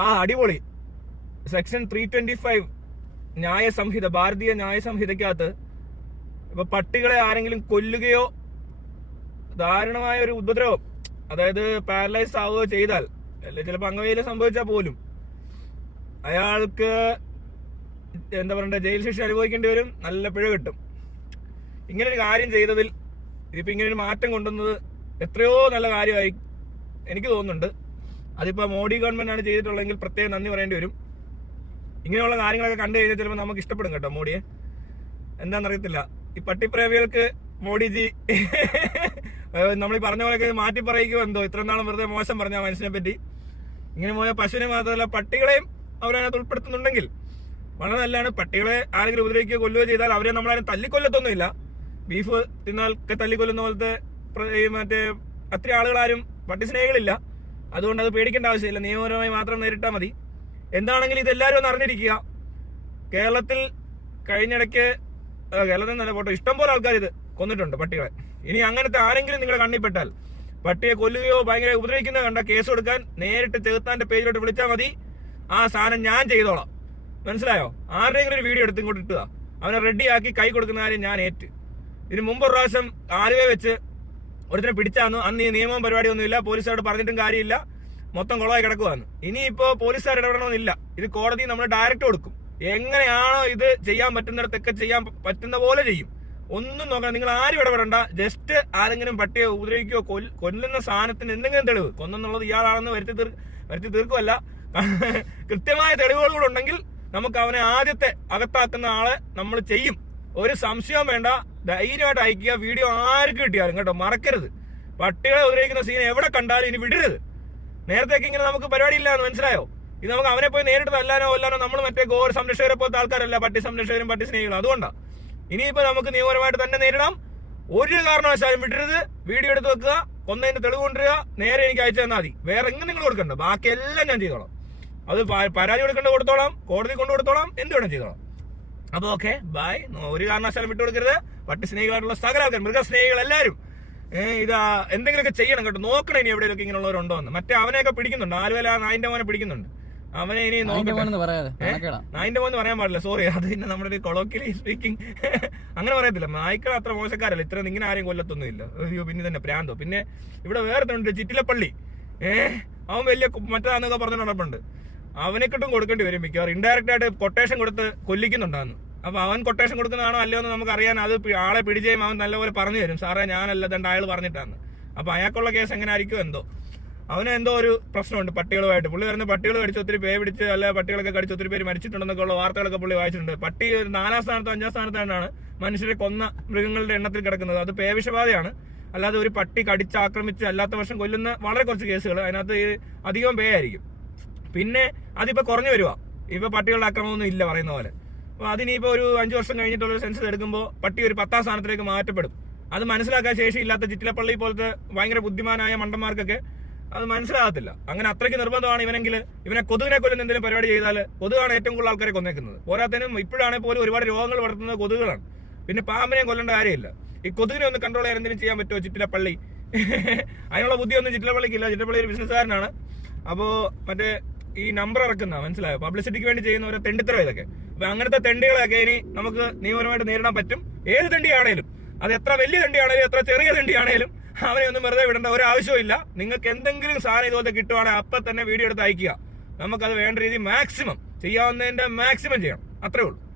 ആ അടിപൊളി. Section three twenty five ന്യായ സംഹിത ഭാരതീയ ന്യായ സംഹിതയ്ക്കകത്ത് ഇപ്പൊ പട്ടികളെ ആരെങ്കിലും കൊല്ലുകയോ ദാരുണമായ ഒരു ഉപദ്രവം അതായത് പാരലൈസ് ആവുകയോ ചെയ്താൽ അല്ലെങ്കിൽ ചിലപ്പോൾ അംഗവൈകല്യം സംഭവിച്ചാൽ പോലും അയാൾക്ക് എന്താ പറയണ്ട ജയിൽ ശിക്ഷ അനുഭവിക്കേണ്ടി വരും നല്ല പിഴ കിട്ടും. ഇങ്ങനെ ഒരു കാര്യം ചെയ്തതിൽ ഇതിപ്പോ ഇങ്ങനെ ഒരു മാറ്റം കൊണ്ടുവന്നത് എത്രയോ നല്ല കാര്യമായി എനിക്ക് തോന്നുന്നുണ്ട്. അതിപ്പോ മോഡി ഗവൺമെന്റ് ആണ് ചെയ്തിട്ടുള്ളതെങ്കിൽ പ്രത്യേകം നന്ദി പറയേണ്ടി വരും. ഇങ്ങനെയുള്ള കാര്യങ്ങളൊക്കെ കണ്ടു കഴിഞ്ഞാൽ ചിലപ്പോൾ നമുക്ക് ഇഷ്ടപ്പെടും കേട്ടോ മോഡിയെ. എന്താണെന്നറിയത്തില്ല. ഈ പട്ടിപ്രേമികൾക്ക് മോഡിജി നമ്മൾ ഈ പറഞ്ഞ പോലെയൊക്കെ മാറ്റി പറയുകയോ എന്തോ? ഇത്ര നാളും വെറുതെ മോശം പറഞ്ഞ മനുഷ്യനെ പറ്റി. ഇങ്ങനെ പോയ പശുവിനെ മാത്രമല്ല പട്ടികളെയും അവരതിനകത്ത് ഉൾപ്പെടുത്തുന്നുണ്ടെങ്കിൽ വളരെ നല്ലതാണ്. പട്ടികളെ ആരെങ്കിലും ഉപദ്രവിക്കുകയോ കൊല്ലുകയോ ചെയ്താൽ അവരെ നമ്മളാരും തല്ലിക്കൊല്ലത്തൊന്നുമില്ല. ബീഫ് തിന്നാൽ തല്ലിക്കൊല്ലുന്ന പോലത്തെ മറ്റേ അത്ര ആളുകളാരും പട്ടി സ്നേഹികളില്ല. അതുകൊണ്ട് അത് പേടിക്കേണ്ട ആവശ്യമില്ല. നിയമപരമായി മാത്രം നേരിട്ടാൽ മതി. എന്താണെങ്കിലും ഇതെല്ലാവരും ഒന്ന് അറിഞ്ഞിരിക്കുക. കേരളത്തിൽ കഴിഞ്ഞിടയ്ക്ക് കേരളത്തിൽ നല്ല പോട്ടെ ഇഷ്ടംപോലെ ആൾക്കാർ ഇത് കൊന്നിട്ടുണ്ട് പട്ടികളെ. ഇനി അങ്ങനത്തെ ആരെങ്കിലും നിങ്ങളെ കണ്ണിപ്പെട്ടാൽ പട്ടിയെ കൊല്ലുകയോ ഭയങ്കര ഉപദ്രവിക്കുന്ന കണ്ട കേസ് കൊടുക്കാൻ നേരിട്ട് ചെകുത്താന്റെ പേജിലോട്ട് വിളിച്ചാൽ മതി. ആ സാധനം ഞാൻ ചെയ്തോളാം. മനസ്സിലായോ? ആരുടെയെങ്കിലും ഒരു വീഡിയോ എടുത്ത് ഇങ്ങോട്ട് ഇട്ടുക. അവനെ റെഡിയാക്കി കൈ കൊടുക്കുന്ന കാര്യം ഞാൻ ഏറ്റ്. ഇതിന് മുമ്പ് പ്രാവശ്യം ആലുവെ വെച്ച് ഒരുത്തിനെ പിടിച്ചാന്ന്. അന്ന് ഈ നിയമവും പരിപാടിയൊന്നുമില്ല. പോലീസുകാരോട് പറഞ്ഞിട്ടും കാര്യമില്ല. മൊത്തം കുളമായി കിടക്കുവാന്ന്. ഇനിയിപ്പോ പോലീസുകാർ ഇടപെടണമെന്നില്ല. ഇത് കോടതി നമ്മൾ ഡയറക്റ്റ് കൊടുക്കും. എങ്ങനെയാണോ ഇത് ചെയ്യാൻ പറ്റുന്നിടത്തൊക്കെ ചെയ്യാൻ പറ്റുന്ന പോലെ ചെയ്യും. ഒന്നും നോക്കണം. നിങ്ങൾ ആരും ഇടപെടണ്ട. ജസ്റ്റ് ആരെങ്കിലും പട്ടിയെ ഉപദ്രവിക്കുകയോ കൊല്ല കൊല്ലുന്ന സാധനത്തിന് എന്തെങ്കിലും തെളിവ്. കൊന്നെന്നുള്ളത് ഇയാളാണെന്ന് വരുത്തി തീർ വരുത്തി തീർക്കുമല്ല കൃത്യമായ തെളിവുകൾ കൂടെ ഉണ്ടെങ്കിൽ നമുക്ക് അവനെ ആദ്യത്തെ അകത്താക്കുന്ന ആളെ നമ്മൾ ചെയ്യും. ഒരു സംശയവും വേണ്ട. ധൈര്യമായിട്ട് അയക്കുക. വീഡിയോ ആർക്ക് കിട്ടിയാലും കേട്ടോ മറക്കരുത്. പട്ടികളെ ഉപദ്രവിക്കുന്ന സീൻ എവിടെ കണ്ടാലും ഇനി വിടരുത്. നേരത്തേക്ക് ഇങ്ങനെ നമുക്ക് പരിപാടി ഇല്ല എന്ന് മനസ്സിലായോ? ഇത് നമുക്ക് അവനെ പോയി നേരിട്ട് തല്ലാനോ കൊല്ലാനോ നമ്മൾ മറ്റേ ഗോർ സംരക്ഷകരെ പോലത്തെ ആൾക്കാരല്ല പട്ടി സംരക്ഷകരും പട്ടി സ്നേഹികളും. അതുകൊണ്ടാണ് ഇനിയിപ്പോ നമുക്ക് നിയമപരമായിട്ട് തന്നെ നേരിടാം. ഒരു കാരണവശാലും വിടരുത്. വീഡിയോ എടുത്ത് വെക്കുക. ഒന്നതിന്റെ തെളിവ് കൊണ്ടുവരിക. നേരെ എനിക്ക് അയച്ചു തന്നാൽ മതി. വേറെ എങ്ങനെ നിങ്ങൾ കൊടുക്കണ്ട. ബാക്കി എല്ലാം ഞാൻ ചെയ്തോളാം. അത് പരാതി കൊടുക്കേണ്ട കൊടുത്തോളാം. കോടതി കൊണ്ടു കൊടുത്തോളാം എന്ത് വേണം ചെയ്തോളാം. അപ്പൊ ഓക്കെ ബൈ ഒരു കാരണവശാലും വിട്ടുകൊടുക്കരുത്. പട്ടി സ്നേഹികളായിട്ടുള്ള സകല ആൾക്കാർ മൃഗസ്നേഹികൾ എല്ലാവരും ഇതാ എന്തെങ്കിലുമൊക്കെ ചെയ്യണം കേട്ടോ. നോക്കണം ഇനി എവിടെയൊക്കെ ഇങ്ങനെയുള്ളവരുണ്ടോ എന്ന് മറ്റേ അവനെയൊക്കെ പിടിക്കുന്നുണ്ട്. ആലുവല നായിന്റെ മോനെ പിടിക്കുന്നുണ്ട്. അവനെ ഇനി നായിന്റെ മോന്ന് പറയാൻ പാടില്ല. സോറി അത് പിന്നെ നമ്മുടെ ഒരു കൊളോക്കിയലി സ്പീക്കിംഗ് അങ്ങനെ പറയത്തില്ല. നായ്ക്കൾ അത്ര മോശക്കാരല്ല. ഇത്ര ഇങ്ങനെ ആരെയും കൊല്ലത്തൊന്നും ഇല്ല അയ്യോ പിന്നെ തന്നെ പ്രാന്തോ. പിന്നെ ഇവിടെ വേറെ ഉണ്ട് ചിറ്റിലപ്പള്ളി. ഏഹ് അവൻ വലിയ മറ്റേതാന്നൊക്കെ പറഞ്ഞു നടപ്പുണ്ട്. അവനെക്കിട്ടും കൊടുക്കേണ്ടി വരും മിക്കവാറും. ഇൻഡയറക്റ്റ് ആയിട്ട് കൊട്ടേഷൻ കൊടുത്ത് കൊല്ലിക്കുന്നുണ്ടാകുന്നു അപ്പൊ അവൻ കൊട്ടേഷൻ കൊടുക്കുന്നതാണോ അല്ലയോ എന്ന് നമുക്ക് അറിയാൻ അത് ആളെ പിടിച്ചേയും അവൻ നല്ലപോലെ പറഞ്ഞു തരും. സാറേ ഞാനല്ല തന്റെ അയാൾ പറഞ്ഞിട്ടാന്ന്. അപ്പൊ അയാൾക്കുള്ള കേസ് എങ്ങനെ ആയിരിക്കും എന്തോ? അവന് എന്തോ ഒരു പ്രശ്നമുണ്ട് പട്ടികളുമായിട്ട്. പുള്ളി വരുന്ന പട്ടികൾ കടിച്ച് ഒത്തിരി പേ പിടിച്ച് അല്ല പട്ടികളൊക്കെ കടിച്ച് ഒത്തിരി പേര് മരിച്ചിട്ടുണ്ടെന്നൊക്കെ ഉള്ള വാർത്തകളൊക്കെ പുള്ളി വായിച്ചിട്ടുണ്ട്. പട്ടി നാലാം സ്ഥാനത്തോ അഞ്ചാം സ്ഥാനത്താണ് മനുഷ്യരെ കൊന്ന മൃഗങ്ങളുടെ എണ്ണത്തിൽ കിടക്കുന്നത്. അത് പേവിഷബാധയാണ് അല്ലാതെ ഒരു പട്ടി കടിച്ച് ആക്രമിച്ച് അല്ലാത്ത വർഷം കൊല്ലുന്ന വളരെ കുറച്ച് കേസുകൾ അതിനകത്ത് അധികം പേ ആയിരിക്കും പിന്നെ അതിപ്പോ കുറഞ്ഞു വരുവാ. ഇപ്പൊ പട്ടികളുടെ ആക്രമണമൊന്നും ഇല്ല പറയുന്ന പോലെ. അപ്പൊ അതിനിപ്പോ ഒരു അഞ്ച് വർഷം കഴിഞ്ഞിട്ടുള്ള ഒരു സെൻസസ് എടുക്കുമ്പോൾ പട്ടി ഒരു പത്താം സ്ഥാനത്തിലേക്ക് മാറ്റപ്പെടും. അത് മനസ്സിലാക്കാൻ ശേഷിയില്ലാത്ത ചിറ്റിലപ്പള്ളി പോലത്തെ ഭയങ്കര ബുദ്ധിമാനായ മണ്ടന്മാർക്കൊക്കെ അത് മനസ്സിലാകത്തില്ല. അങ്ങനെ അത്രയ്ക്ക് നിർബന്ധമാണ് ഇവനെങ്കിൽ ഇവനെ കൊതുകിനെ കൊല്ലുന്ന എന്തെങ്കിലും പരിപാടി ചെയ്താൽ കൊതുകാണ് ഏറ്റവും കൂടുതൽ ആൾക്കാരെ കൊന്നേക്കുന്നത്. പോരാത്തതിനും ഇപ്പോഴാണെങ്കിൽ പോലും ഒരുപാട് രോഗങ്ങൾ വളർത്തുന്നത് കൊതുകുകളാണ്. പിന്നെ പാമ്പിനെയും കൊല്ലേണ്ട കാര്യമില്ല. ഈ കൊതുകിനെ ഒന്ന് കൺട്രോൾ ചെയ്യാൻ എന്തെങ്കിലും ചെയ്യാൻ പറ്റുമോ ചിറ്റിലപ്പള്ളി? അതിനുള്ള ബുദ്ധിയൊന്നും ചിറ്റിലപ്പള്ളിക്കില്ല. ചിറ്റിലപ്പള്ളി ഒരു ബിസിനസ്സുകാരനാണ് അപ്പോൾ മറ്റേ ഈ നമ്പർ ഇറക്കുന്ന മനസ്സിലായോ? പബ്ലിസിറ്റിക്ക് വേണ്ടി ചെയ്യുന്ന ഓരോ തെണ്ടിത്തരം ഇതൊക്കെ. അപ്പൊ അങ്ങനത്തെ തെണ്ടികളൊക്കെ ഇനി നമുക്ക് നിയമപരമായിട്ട് നേരിടാൻ പറ്റും. ഏത് തെണ്ടിയാണേലും. അത് എത്ര വലിയ തെണ്ടിയാണേലും എത്ര ചെറിയ തെണ്ടിയാണേലും അവനെ ഒന്നും വെറുതെ വിടേണ്ട ഒരു ആവശ്യമില്ല നിങ്ങൾക്ക് എന്തെങ്കിലും സാധനം ഇതുപോലത്തെ കിട്ടുവാണെങ്കിൽ അപ്പൊ തന്നെ വീഡിയോ എടുത്ത് അയക്കുക നമുക്കത് വേണ്ട രീതി മാക്സിമം ചെയ്യാവുന്നതിന്റെ മാക്സിമം ചെയ്യണം. അത്രേ ഉള്ളൂ.